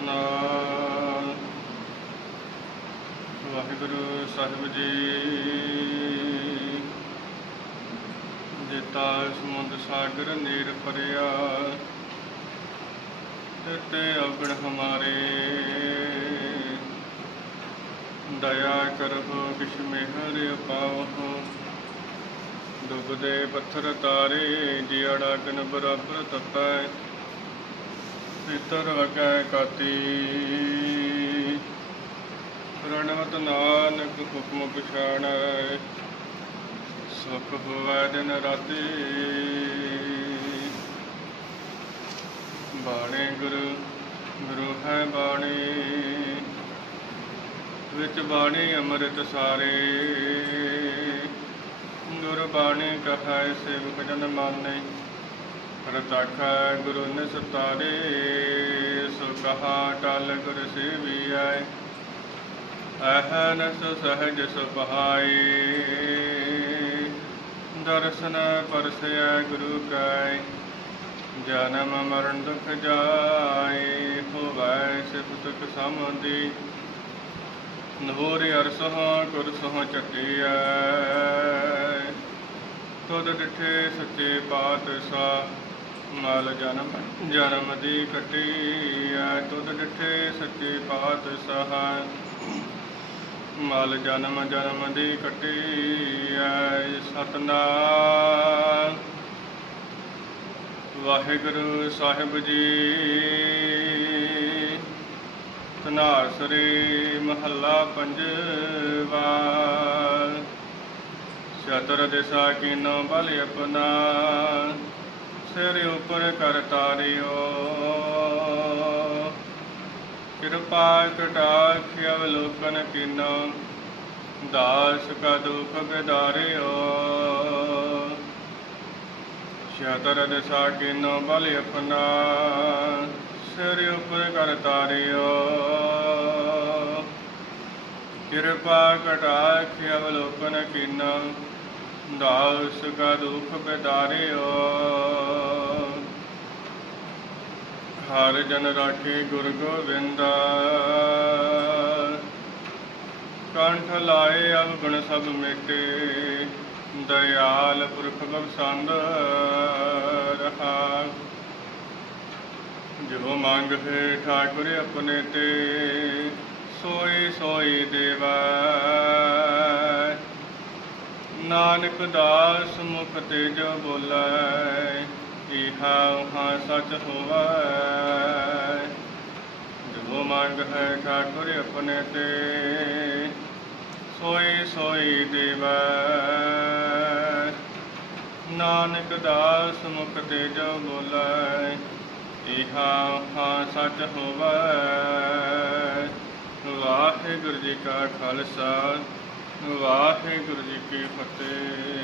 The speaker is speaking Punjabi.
ਸਤਨਾਮ। ਵਾਹਿਗੁਰੂ ਸਾਹਿਬ ਜੀ। ਜੇਤਾ ਸਮੁੰਦ ਸਾਗਰ ਨੀਰ ਭਰਿਆ ਤੇ ਅਗਣ ਹਮਾਰੇ। ਦਇਆ ਕਰਹੁ ਕਿਛ ਮਿਹਰ ਅਪਾਵਹੁ। ਡੁੱਬਦੇ ਪੱਥਰ ਤਾਰੇ ਜਿੜਾ ਗਨ ਬਰਾਬਰ ਤਪੈ ਪਿਤਰ ਵਗੈ ਕਾਤੀ। ਰਣਵਤ ਨਾਨਕ ਹੁਕਮ ਪਛਾਣੈ, ਸੁਖ ਹੋਵੈ ਦਿਨ ਰਾਤੀ। ਬਾਣੇ ਗੁਰੂ ਗੁਰੂ ਹੈ ਬਾਣੀ, ਵਿੱਚ ਬਾਣੀ ਅੰਮ੍ਰਿਤ ਸਾਰੇ। ਗੁਰ ਬਾਣੀ ਕਹੈ, ਸੇਵਕ ਜਨ ਮਾਨੈ। ਪ੍ਰਤਖ ਗੁਰੂ ਨੇ ਸਤਾਰੇ ਸੋ ਕਹਾ ਟਲ ਗੁਰ ਸੇਵੀਐ। ਅਹਨਸ ਸਹਜ ਸੁਭਾਈ ਦਰਸ਼ਨ ਪਰਸੈ ਗੁਰੂ ਕੈ। ਜਨਮ ਮਰਨ ਦੁਖ ਜਾਏ, ਹੋਵੈ ਸਿਫਤਕ ਸਮਦੀ। ਨਵੋਰ ਅਰਸਹ ਕੁਰਸਹ ਚਟਿਐ ਤੁਧ ਡਿਠੇ ਸੱਚੇ ਪਾਤਸ਼ਾਹ ਮਾਲ ਜਨਮ ਜਨਮ ਦੀ ਕਟਿਐ ਤੁਧ ਡਿਠੇ, ਸੱਚੇ ਪਾਤਸ਼ਾਹ। ਮਾਲ ਜਨਮ ਜਨਮ ਦੀ ਕਟੀ ਕਟਿਐ ਸਤਨਾਮ। ਵਾਹਿਗੁਰੂ ਸਾਹਿਬ ਜੀ ਤਨਾਸਰੀ ਮਹੱਲਾ ਪੰਜਵਾ। ਸ਼ਤਰ ਦਿਸ਼ਾ ਕੀਨੋ ਬਲ ਆਪਣਾ। ਸਿਰ ਉਪਰ ਕਰ ਤਾਰਿਓ। ਕਿਰਪਾ ਕਟਾਖ ਅਵਲੋਕਨ ਕੀਨੋ, ਦਾਸ ਕਾ ਦੁਖ ਬਿਦਾਰਿਓ ਸ਼ਤਰ ਦਿਸ਼ਾ ਕੀਨੋ ਬਲ ਆਪਣਾ, ਸਿਰ ਉਪਰ ਕਰ ਤਾਰਿਓ। ਕਿਰਪਾ ਕਟਾਖ ਅਵਲੋਕਨ ਕੀਨਾ, ਦਾਸ ਕਾ ਦੁਖ ਬਿਦਾਰਿਓ ਹਰ ਜਨ ਰਾਖੇ ਗੁਰ ਗੋਬਿੰਦ ਕੰਠ ਲਾਏ ਅਵਗੁਣ ਸਭ ਮਿਟੇ, ਦਇਆਲ ਪੁਰਖ ਬਖਸ਼ੰਦ ਰਹਾ। ਜੋ ਮੰਗ ਹੈ ਠਾਕੁਰ ਆਪਣੇ ਤੇ ਸੋਈ ਸੋਈ ਦੇਵਾ। ਨਾਨਕ ਦਾਸ ਮੁਖ ਤੇ ਜੋ ਬੋਲੇ ਇਹਾ ਉਹਾ ਸਚ ਹੋਵੇ। ਜੋ ਮੰਗ ਹੈ ਠਾਕੁਰ ਆਪਣੇ ਤੇ। ਸੋਈ ਸੋਈ ਦੇਵਾ। ਨਾਨਕ ਦਾਸ ਮੁਖ ਤੇ ਜੋ ਬੋਲੇ, ਇਹਾ ਹਾਂ ਸੱਚ ਹੋਵੇ। ਵਾਹਿਗੁਰੂ ਜੀ ਕਾ ਖਾਲਸਾ, ਵਾਹਿਗੁਰੂ ਜੀ ਕੀ ਫਤਿਹ।